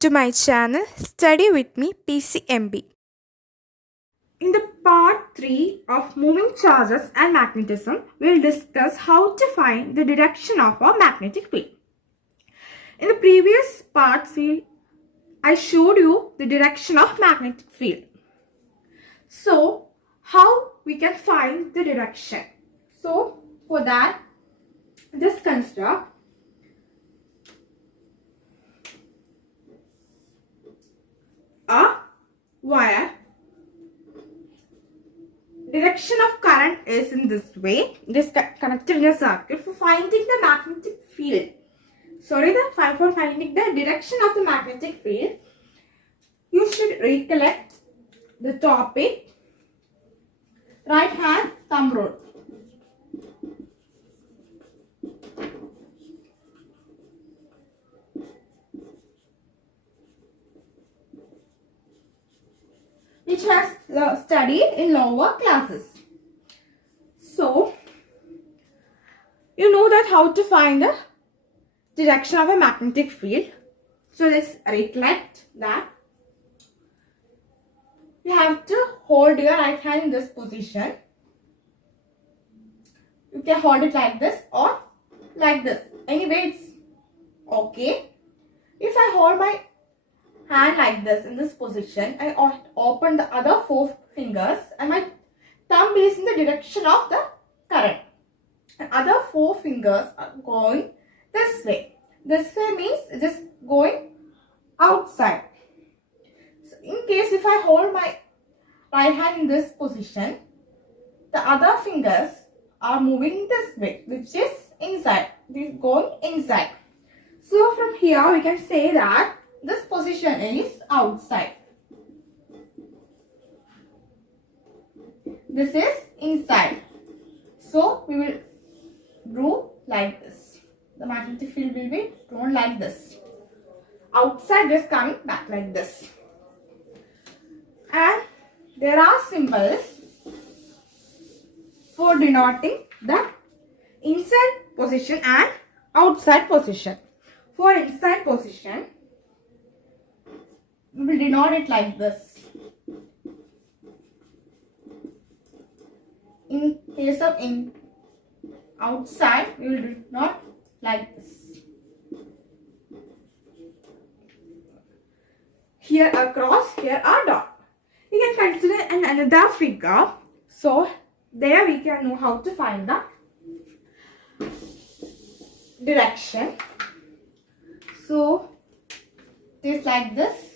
to my channel Study with me PCMB. In the part 3 of moving charges and magnetism, we'll discuss how to find the direction of a magnetic field. In the previous parts, I showed you the direction of magnetic field. So, how we can find the direction? So, for that, just consider a wire. Direction of current is in this way. It is connected in a circuit. For finding the magnetic field, for finding the direction of the magnetic field, you should recollect the topic right hand thumb rule. Which has studied in lower classes. So, you know that how to find the direction of a magnetic field. So, let's recollect that. You have to hold your right hand in this position. You can hold it like this or like this. Anyway, it's okay. If I hold my hand like this in this position, I open the other 4 fingers and my thumb is in the direction of the current. And other 4 fingers are going this way. This way means it is going outside. So in case if I hold my right hand in this position, the other fingers are moving this way, which is inside. This is going inside. So from here we can say that this position is outside. This is inside. So we will draw like this. The magnetic field will be drawn like this. Outside is coming back like this. And there are symbols for denoting the inside position and outside position. For inside position, we will denote it like this. In case of outside, we will denote like this. Here a cross, here a dot. We can consider another figure. So, there we can know how to find the direction. So, it is like this.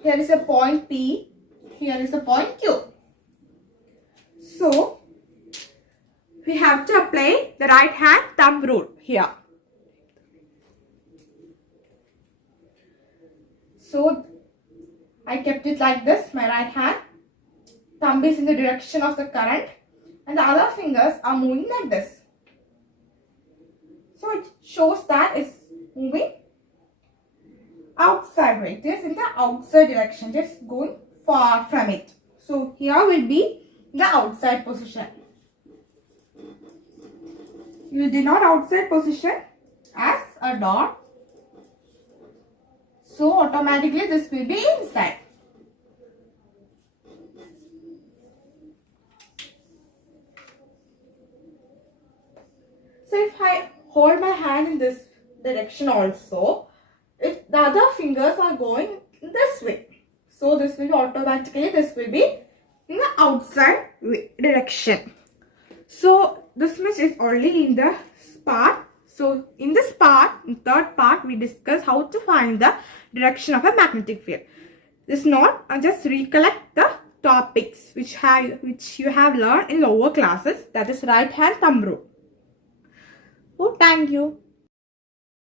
Here is a point P, here is a point Q. So, we have to apply the right hand thumb rule here. So, I kept it like this, my right hand. Thumb is in the direction of the current and the other fingers are moving like this. So, it shows that it's moving outside way. It is in the outside direction, just going far from it. So here will be the outside position. You will denote outside position as a dot. So automatically this will be inside. So if I hold my hand in this direction also, if the other fingers are going this way, so this will be automatically, this will be in the outside direction. So this much is only in the part. So in this part, in third part, we discuss how to find the direction of a magnetic field. This not just recollect the topics which you have learned in lower classes, that is right hand thumb rule. Oh, thank you.